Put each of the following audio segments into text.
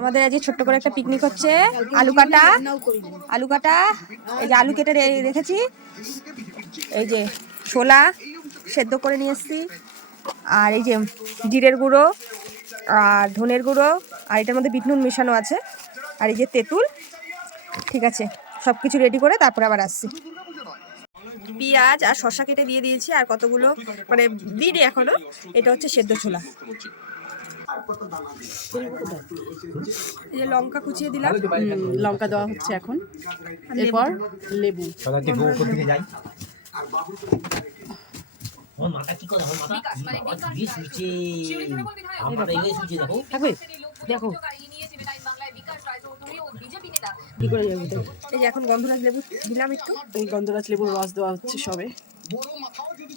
আমাদের আজকে ছোট্ট করে একটা পিকনিক হচ্ছে। আলু কাটা। আলু কাটা। এই যে আলু কেটে রেখেছি। এই যে ছোলা সেদ্ধ করে নিয়ে এসেছি। আর এই যে জিরের গুঁড়ো আর ধনের গুঁড়ো। আর এটার মধ্যে বিটনুন মেশানো আছে। আর এই যে তেঁতুল। ঠিক আছে সব কিছু রেডি করে তারপরে আবার আসছি। পেঁয়াজ আর শসা কেটে দিয়ে দিয়েছি। আর কতগুলো মানে দিইনি এখনও। এটা হচ্ছে সেদ্ধ ছোলা। এই যে লঙ্কা কুচিয়ে দিলাম। লঙ্কা দেওয়া হচ্ছে এখন। এরপর লেবু। শুইছে দেখো। দেখো। কি করে যাবে? এই এখন গন্ধরাজ লেবু দিলাম একটু। এই গন্ধরাজ লেবুর রস দেওয়া হচ্ছে সবে।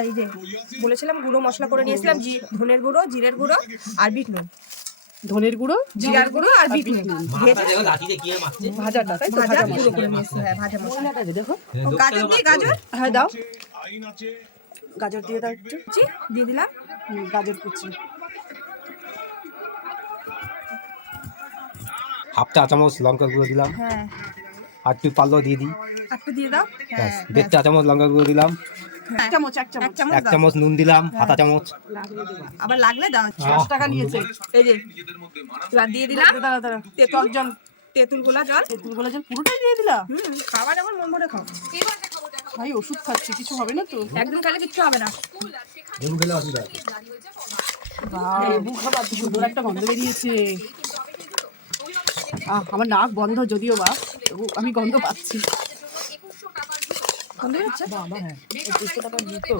এই যে বলেছিলাম গুঁড়ো মশলা করে নিয়েছিলাম জি ধনের গুঁড়ো জিরের গুঁড়ো আর বিট নুন। ধনের গুঁড়ো জিরার গুঁড়ো আর বিট নুন। ভাজাটা তাই তো? ভাজা গুঁড়ো করে নিয়েছি হ্যাঁ ভাজা মশলা। দেখো। গাজর দিয়ে গাজর? হ্যাঁ দাও। গাজর দিয়ে দাও একটু। কুচি দিয়ে দিলাম। গাজর কুচি। হাফ চা চামচ লঙ্কা গুঁড়ো দিলাম। হ্যাঁ। আর তুই পাল্লো দিয়ে দিই। একটু দিয়ে দাও। হ্যাঁ দেড় চা চামচ লঙ্কা গুঁড়ো দিলাম। হ্যাঁ। এক চামচ এক চামচ চামচ এক চামচ নুন দিলাম হাতা চামচ। আবার লাগলে দাও দশ টাকা নিয়েছে। এই যে এবার দিয়ে দিলাম। দাঁড়া দাঁড়া তেঁতুল জল তেঁতুল গোলা জল। তেঁতুল গোলা জল পুরোটাই দিয়ে দিলা? খাবার আমার মন ভরে খাও। ভাই ওষুধ খাচ্ছি কিছু হবে না তো? একদিন খালে কিচ্ছু হবে না। লেবু খাবার কি সুন্দর একটা গন্ধ বেরিয়েছে। আহ, আমার নাক বন্ধ যদিও বা আমি গন্ধ পাচ্ছি। গন্ধ হচ্ছে বাবা হ্যাঁ দুশো টাকা দিত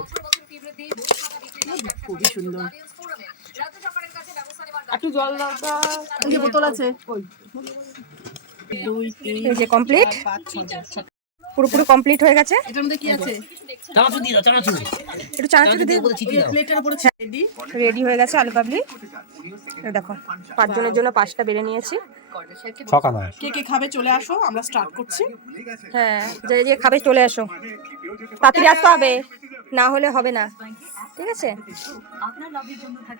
খুবই সুন্দর। একটু জল যে বোতল আছে। দুই তিন এই যে কমপ্লিট পুরোপুরি কমপ্লিট হয়ে গেছে? এটার মধ্যে কি আছে? চানাচুর দিয়ে দাও চানাচুর। একটু চানাচুরি দিয়ে উপরে ছিটিয়ে দাও প্লেটের উপরে রেডি রেডি হয়ে গেছে আলু কাবলি দেখো পাঁচজনের জন্য পাঁচটা বেড়ে নিয়েছি। কে কে খাবে চলে আসো আমরা স্টার্ট করছি। হ্যাঁ যে যে খাবে চলে আসো। তাড়াতাড়ি আসতে হবে না হলে হবে না। ঠিক আছে?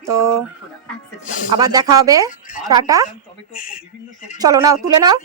তো আবার দেখা হবে টাটা। চলো নাও। তুলে নাও।